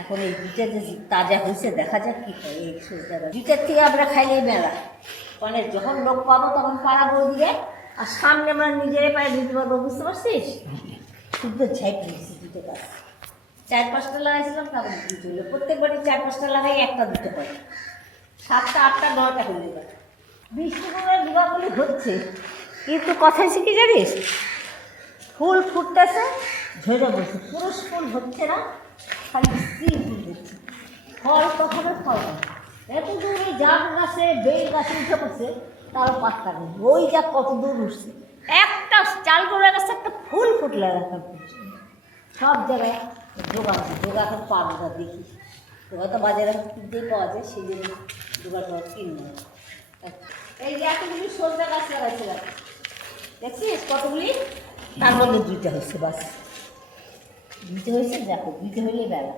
এখন এই দুইটা যে তাজা হয়েছে দেখা যাক কী হয়। এই সজনা দুইটার থেকে আমরা খাইলেই মেলা, মানে যখন লোক পাবো তখন পাড়াবো দিয়ে, আর সামনে আমরা নিজেরাই পায়ে দিতে পারবো, বুঝতে পারছিস? শুদ্ধ ঝাইপ দিয়েছি দুটো গাছ, 4-5টা লাগাইছিলাম, তারপরে দুটো হলো। প্রত্যেকবারই 4-5টা লাগাই, একটা দিতে পারে, 7টা 8টা 9টা হয়ে যাবে। বৃষ্টি করে ডুবাগুলি হচ্ছে, কিন্তু কথাই কি জানিস, ফুল ফুটতেছে ঝরে বসে, পুরো ফুল হচ্ছে না, খালি স্ত্রী ফুল হচ্ছে, ফল কখনো ফল না। এত দূর এই জাম গাছে বেল গাছে উঠে পড়ছে, তারও পাত্তা নেই। ওই যা কত দূর উঠছে, একটা চাল করে গেছে, একটা ফুল ফুটলে রাখা সব জায়গায় জোগাড় আছে। জোগাড় এখন পাবো না, দেখি জোগাড় তো বাজারে কিনতেই পাওয়া যায়, সেই জন্য জোগাড় পাওয়া কিনবো। এই যে এতগুলি সজনা গাছ লাগাইছিলাম, দেখছিস কতগুলি, তার মধ্যে দুইটা হয়েছে, বাস দুইটা হয়েছে, দেখো দুইটা হইলে বেলা।